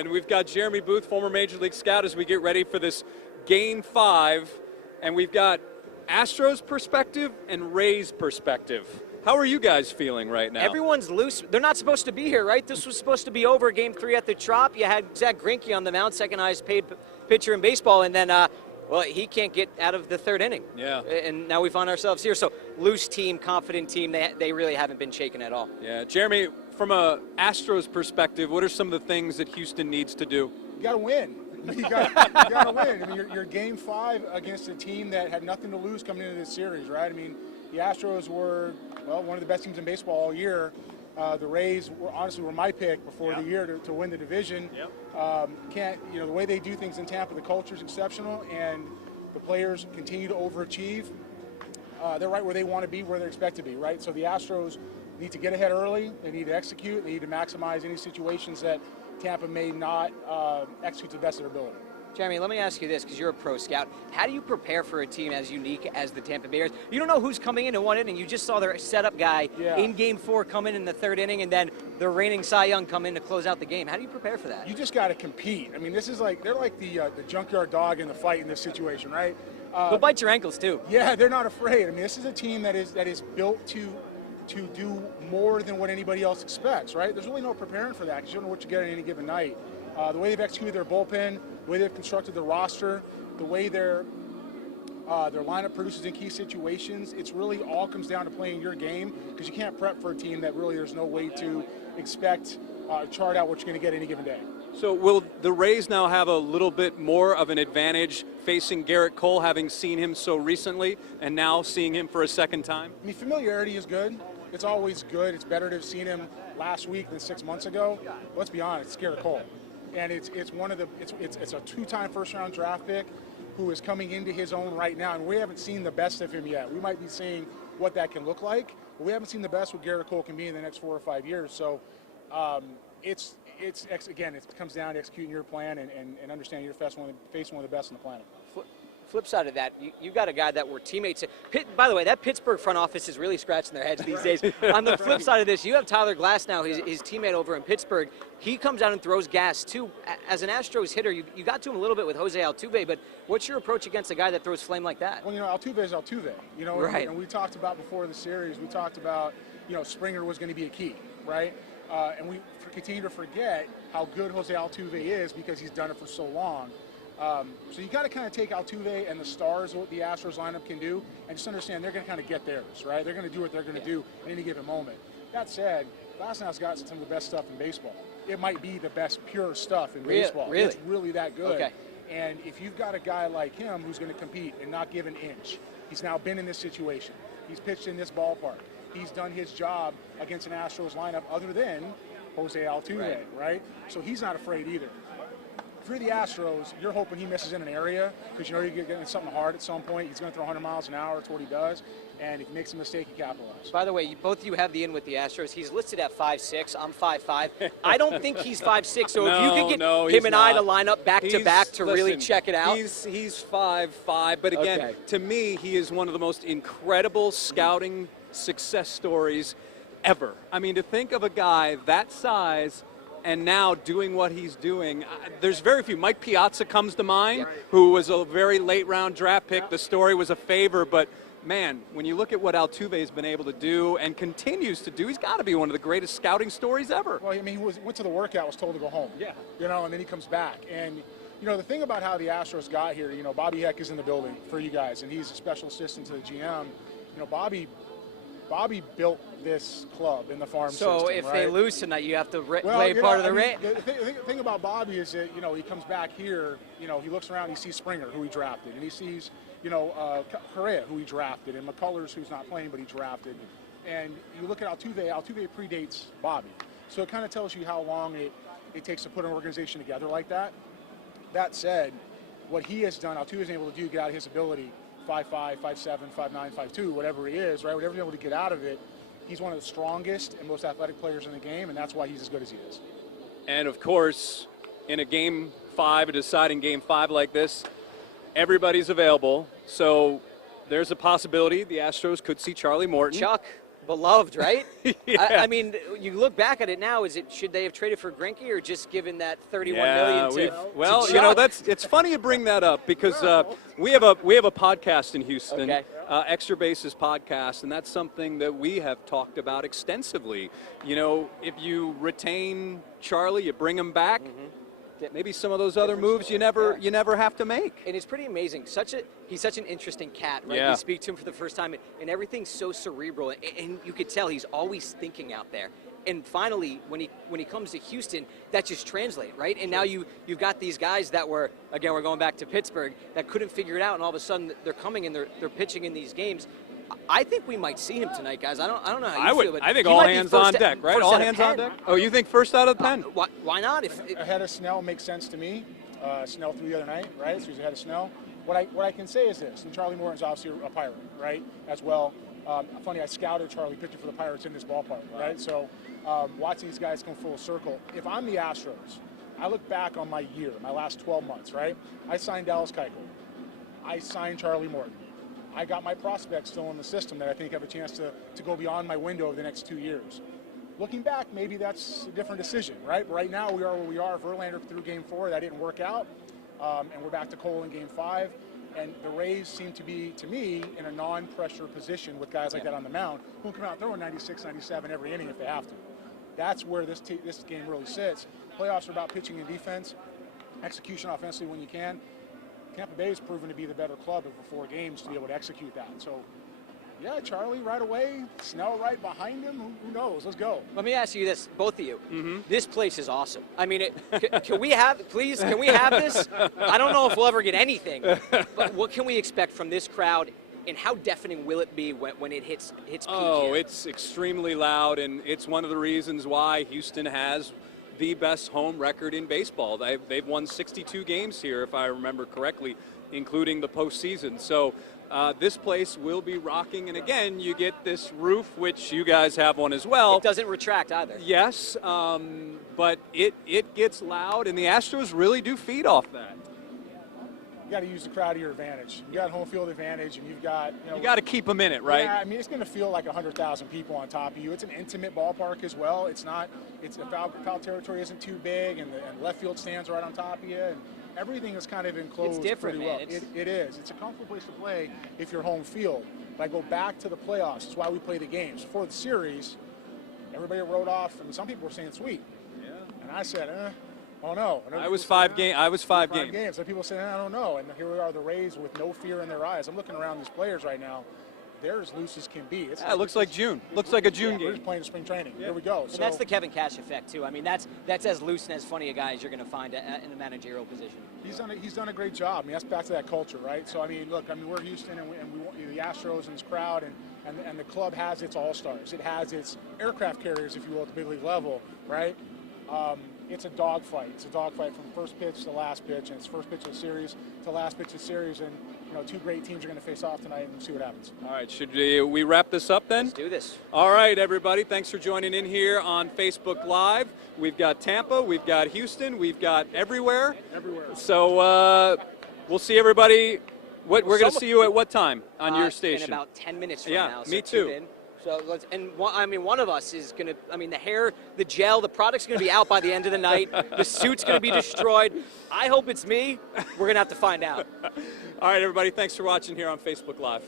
And we've got Jeremy Booth, former Major League Scout, as we get ready for this Game 5. And we've got Astros perspective and Rays perspective. How are you guys feeling right now? Everyone's loose. They're not supposed to be here, right? This was supposed to be over Game 3 at the Trop. You had Zach Greinke on the mound, second highest paid pitcher in baseball, and then, well, he can't get out of the third inning. Yeah. And now we find ourselves here. So loose team, confident team. They really haven't been shaken at all. Yeah. Jeremy, from a Astros perspective, what are some of the things that Houston needs to do? You got to win. You got to win. I mean, you're Game 5 against a team that had nothing to lose coming into this series, right? I mean, the Astros were, well, one of the best teams in baseball all year. The Rays were my pick before the year to win the division. The way they do things in Tampa, the culture is exceptional, and the players continue to overachieve. They're right where they want to be, where they're expected to be, right? So the Astros need to get ahead early. They need to execute. They need to maximize any situations that Tampa may not execute to the best of their ability. Jeremy, let me ask you this, because you're a pro scout. How do you prepare for a team as unique as the Tampa Bay Rays? You don't know who's coming in one inning. You just saw their setup guy in Game 4 come in the third inning, and then the reigning Cy Young come in to close out the game. How do you prepare for that? You just got to compete. I mean, this is like, they're like the junkyard dog in the fight in this situation, right? They'll bite your ankles, too. Yeah, they're not afraid. I mean, this is a team that is built to do more than what anybody else expects, right? There's really no preparing for that because you don't know what you get on any given night. The way they've executed their bullpen, the way they've constructed the roster, the way their lineup produces in key situations, it's really all comes down to playing your game because you can't prep for a team that really there's no way to expect, chart out what you're going to get any given day. So will the Rays now have a little bit more of an advantage facing Garrett Cole, having seen him so recently and now seeing him for a second time? I mean, familiarity is good. It's always good. It's better to have seen him last week than 6 months ago. Let's be honest, it's Garrett Cole. And it's a two-time first-round draft pick who is coming into his own right now, and we haven't seen the best of him yet. We might be seeing what that can look like, but we haven't seen the best what Garrett Cole can be in the next 4 or 5 years. So again, it comes down to executing your plan and understanding you're facing one of the best on the planet. Flip side of that, you got a guy that were teammates. By the way, that Pittsburgh front office is really scratching their heads these days. On the flip side of this, you have Tyler Glass now, his teammate over in Pittsburgh. He comes out and throws gas, too. As an Astros hitter, you got to him a little bit with Jose Altuve, but what's your approach against a guy that throws flame like that? Well, Altuve is Altuve. Right. And we talked about before the series, we talked about, Springer was going to be a key, right? And we continue to forget how good Jose Altuve is because he's done it for so long. So you got to kind of take Altuve and the stars, what the Astros lineup can do, and just understand they're going to kind of get theirs, right? They're going to do what they're going to do at any given moment. That said, Glasnow's got some of the best stuff in baseball. It might be the best pure stuff in baseball. Really? It's really that good. Okay. And if you've got a guy like him who's going to compete and not give an inch, he's now been in this situation. He's pitched in this ballpark. He's done his job against an Astros lineup other than Jose Altuve, right? So he's not afraid either. If you're the Astros, you're hoping he misses in an area because you're getting something hard at some point. He's going to throw 100 miles an hour. That's what he does. And if he makes a mistake, he capitalizes. By the way, both of you have the in with the Astros. He's listed at 5'6". I'm 5'5". I don't think he's 5'6". So if you could get him and I to line up back to back to really check it out. He's 5'5", but again, to me, he is one of the most incredible scouting success stories ever. I mean, to think of a guy that size and now doing what he's doing, there's very few. Mike Piazza comes to mind, who was a very late round draft pick. The story was a favor, but man, when you look at what Altuve's been able to do and continues to do, he's got to be one of the greatest scouting stories ever. Well, I mean, he went to the workout, was told to go home. Yeah. And then he comes back. And, the thing about how the Astros got here, Bobby Heck is in the building for you guys, and he's a special assistant to the GM. Bobby built this club in the farm system. So if they lose tonight, you have to play part part of the race. The thing about Bobby is that, he comes back here, he looks around, he sees Springer, who he drafted, and he sees, Correa, who he drafted, and McCullers, who's not playing, but he drafted. And you look at Altuve predates Bobby. So it kind of tells you how long it takes to put an organization together like that. That said, what he has done, Altuve is able to do, get out of his ability, 5'5", 5'7", 5'9", 5'2", whatever he is, right? Whatever he's able to get out of it, he's one of the strongest and most athletic players in the game, and that's why he's as good as he is. And of course, in a Game 5, a deciding Game 5 like this, everybody's available. So there's a possibility the Astros could see Charlie Morton. Chuck. beloved, right? Yeah. I mean, you look back at it now. Should they have traded for Greinke or just given that 31 Yeah, million we've- to well, to you know, Chuck? it's funny you bring that up because we have a podcast in Houston, Okay. Extra Bases podcast, and that's something that we have talked about extensively. You know, if you retain Charlie, you bring him back. Maybe some of those other moves you never have to make. And it's pretty amazing. He's such an interesting cat, right? Yeah. You speak to him for the first time, and everything's so cerebral, and you could tell he's always thinking out there. And finally, when he comes to Houston, that just translates, right? And now you've got these guys that we're going back to Pittsburgh, that couldn't figure it out, and all of a sudden they're coming and they're pitching in these games. I think we might see him tonight, guys. I don't know how you feel, but I think he all might be hands first on deck, right? first All out of hands on 10. deck. Oh, you think first out of the pen? Why not? Ahead of Snell makes sense to me. Snell threw the other night, right? So he's ahead of Snell. What I can say is this, and Charlie Morton's obviously a Pirate, right, as well. Funny, I scouted Charlie pitching for the Pirates in this ballpark, right? So watching these guys come full circle. If I'm the Astros, I look back on my year, my last 12 months, right? I signed Dallas Keuchel. I signed Charlie Morton. I got my prospects still in the system that I think have a chance to go beyond my window over the next 2 years. Looking back, maybe that's a different decision, right? But right now, we are where we are. Verlander through Game 4, that didn't work out, and we're back to Cole in Game 5. And the Rays seem to be, to me, in a non-pressure position with guys like that on the mound who can come out throwing 96, 97 every inning if they have to. That's where this game really sits. Playoffs are about pitching and defense, execution offensively when you can. Tampa Bay has proven to be the better club over 4 games to be able to execute that. So, yeah, Charlie right away, Snell right behind him. Who knows? Let's go. Let me ask you this, both of you. This place is awesome. I mean, can we have this? I don't know if we'll ever get anything, but what can we expect from this crowd, and how deafening will it be when it hits peak Oh, here? it's extremely loud, and it's one of the reasons why Houston has the best home record in baseball. They've won 62 games here, if I remember correctly, including the postseason. So this place will be rocking, and again, you get this roof, which you guys have one as well. It doesn't retract either. Yes, but it gets loud, and the Astros really do feed off that. You got to use the crowd to your advantage. You got home field advantage, and you've got You got to keep them in it, right? Yeah, I mean, it's going to feel like 100,000 people on top of you. It's an intimate ballpark as well. It's the foul territory isn't too big, and the left field stands right on top of you, and everything is kind of enclosed It's different, pretty well. man. It is. It's a comfortable place to play if you're home field. But I go back to the playoffs. That's why we play the games. For the series, everybody wrote off, and some people were saying sweet. Yeah. And I said, oh no. I was five games. Some people say, I don't know. And here we are, the Rays with no fear in their eyes. I'm looking around these players right now. They're as loose as can be. It looks like June. Looks like a June We're game. just playing spring training. Here we go. And that's the Kevin Cash effect too. I mean, that's as loose and as funny a guy as you're going to find in the managerial position. He's done a great job. I mean, that's back to that culture, right? So I mean, look, we're Houston, and we want the Astros and this crowd, and the club has its all-stars. It has its aircraft carriers, if you will, at the big league level, right? It's a dogfight. It's a dogfight from first pitch to last pitch, and it's first pitch of the series to last pitch of the series, and 2 great teams are going to face off tonight, and we'll see what happens. All right, should we wrap this up then? Let's do this. All right, everybody, thanks for joining in here on Facebook Live. We've got Tampa, we've got Houston, we've got everywhere. So we'll see everybody. We're going to see you at what time on your station? In about 10 minutes from Yeah, now. So me tune too. in. So one of us is going to, the hair, the gel, the product's going to be out by the end of the night. The suit's going to be destroyed. I hope it's me. We're going to have to find out. All right, everybody, thanks for watching here on Facebook Live.